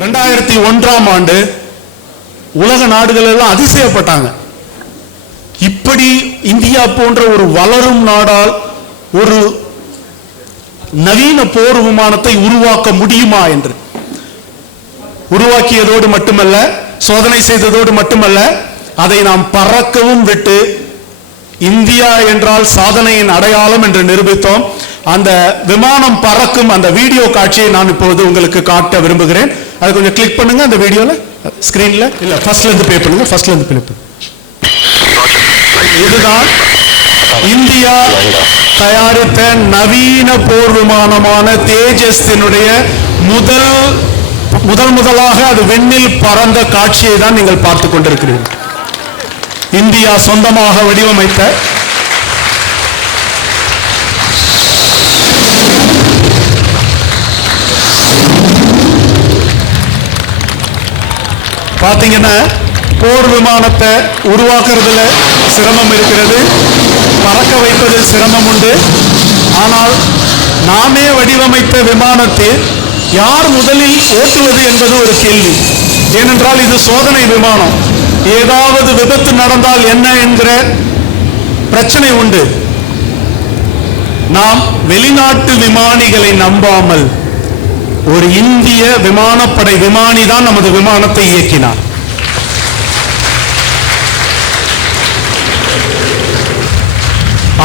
2001ஆம் ஆண்டு உலக நாடுகள் எல்லாம் அதிசயப்பட்டாங்க. இப்படி இந்தியா போன்ற ஒரு வளரும் நாடால் ஒரு நவீன போர் விமானத்தை உருவாக்க முடியுமா என்று. உருவாக்கியதோடு மட்டுமல்ல, சோதனை செய்ததோடு மட்டுமல்ல, அதை நாம் பறக்கவும் விட்டு இந்தியா என்றால் சாதனையின் அடையாளம் என்று நிரூபித்தோம். அந்த விமானம் பறக்கும் அந்த வீடியோ காட்சியை நான் இப்போது உங்களுக்கு காட்ட விரும்புகிறேன். அது கொஞ்சம் கிளிக் பண்ணுங்க. அந்த வீடியோல ஸ்கிரீன்ல இல்ல ஃபர்ஸ்ட்ல இருந்து ப்ளே பண்ணுங்க. ஃபர்ஸ்ட்ல இருந்து ப்ளே பண்ணுங்க. இதுதான் இந்தியா தயாரித்த நவீன போர் விமானமான தேஜஸினுடைய முதலாக அது விண்ணில் பறந்த காட்சியை தான் நீங்கள் பார்த்துக் கொண்டிருக்கிறீர்கள். இந்தியா சொந்தமாக வடிவமைத்த பாத்தீங்கன்னா போர் விமானத்தை உருவாக்குறதுல சிரமம் இருக்கிறது, பறக்க வைப்பதில் சிரமம் உண்டு. ஆனால் நாமே வடிவமைத்த விமானத்தை யார் முதலில் ஓட்டுவது என்பது ஒரு கேள்வி. ஏனென்றால் இது சோதனை விமானம். ஏதாவது விபத்து நடந்தால் என்ன என்கிற பிரச்சனை உண்டு. நாம் வெளிநாட்டு விமானிகளை நம்பாமல் ஒரு இந்திய விமானப்படை விமானி தான் நமது விமானத்தை இயக்கினார்.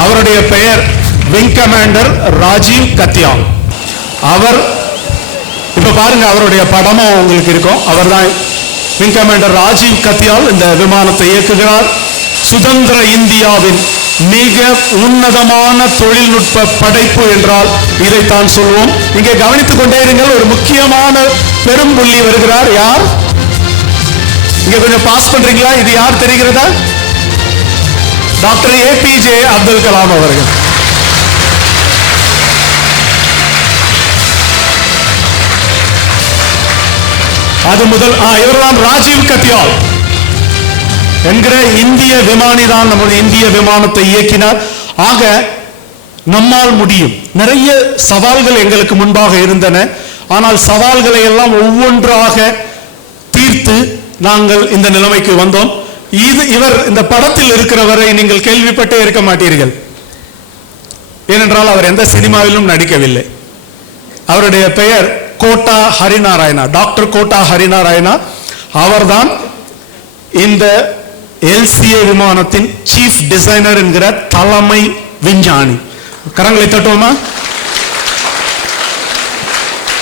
அவருடைய பெயர் விங் கமாண்டர் ராஜீவ் கத்தியால். அவர் இப்ப பாருங்க, அவருடைய படமும் உங்களுக்கு இருக்கும். அவர் தான் விங் கமாண்டர் ராஜீவ் கத்தியால் இந்த விமானத்தை இயக்குகிறார். சுதந்திர இந்தியாவின் மிக உன்னதமான தொழில்நுட்ப படைப்பு என்றால் இதைத்தான் சொல்வோம். இங்கே கவனித்துக் கொண்டே இருங்கள். ஒரு முக்கியமான பெரும் புள்ளி வருகிறார். யார்? இங்க கொஞ்சம் பாஸ் பண்றீங்களா? இது யார் தெரிகிறதா? டாக்டர் APJ அப்துல் கலாம் அவர்கள். அது முதல் இவர்தான் ராஜீவ் கத்தியால் என்கிற இந்திய விமானி தான் நம்முடைய இந்திய விமானத்தை இயக்கினார். ஆக நம்மால் முடியும். நிறைய சவால்கள் எங்களுக்கு முன்பாக இருந்தன. ஆனால் சவால்களை எல்லாம் ஒவ்வொன்றாக தீர்த்து நாங்கள் இந்த நிலைமைக்கு வந்தோம். இவர் இந்த படத்தில் இருக்கிறவரை நீங்கள் கேள்விப்பட்டே இருக்க மாட்டீர்கள். ஏனென்றால் அவர் எந்த சினிமாவிலும் நடிக்கவில்லை. அவருடைய பெயர் கோட்டா ஹரிநாராயணா, டாக்டர் கோட்டா ஹரிநாராயணா. அவர்தான் இந்த LCA விமானத்தின் சீஃப் டிசைனர் என்கிற தலைமை விஞ்ஞானி. கரங்களை தட்டுவோமா?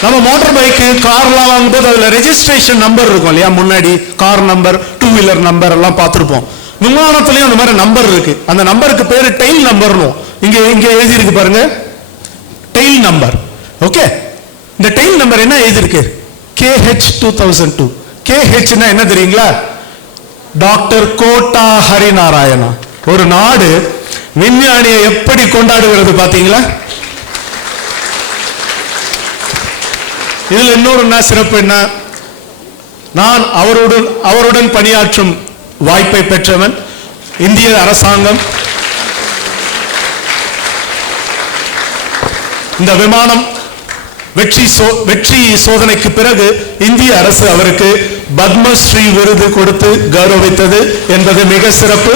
நம்ம மோட்டார் பைக்கு கார்லாம் வாங்கும்போது அதுல ரெஜிஸ்ட்ரேஷன் நம்பர் இருக்கும் இல்லையா? முன்னாடி கார் நம்பர், 2 வீலர் நம்பர் எல்லாம் பார்த்திருப்போம். விமானத்திலையும் அந்த மாதிரி நம்பர் இருக்கு. அந்த நம்பருக்கு பேரு டெயில் நம்பர்னு இங்க எழுதி இருக்கு பாருங்க, டெயில் நம்பர். ஓகே, இந்த டெயில் நம்பர் என்ன எழுதி இருக்கு? KH2002. KH என்ன தெரியுங்களா? டாக்டர் கோட்டா ஹரிநாராயணா. ஒரு நாடு விஞ்ஞானியை எப்படி கொண்டாடுகிறது பாத்தீங்களா? இதுல இன்னொரு சிறப்பு என்ன? நான் அவருடன் பணியாற்றும் வாய்ப்பை பெற்றவன். இந்திய அரசாங்கம் இந்த விமானம் வெற்றி சோதனைக்கு பிறகு இந்திய அரசு அவருக்கு பத்மஸ்ரீ விருது கொடுத்து கௌரவித்தது என்பது மிக சிறப்பு.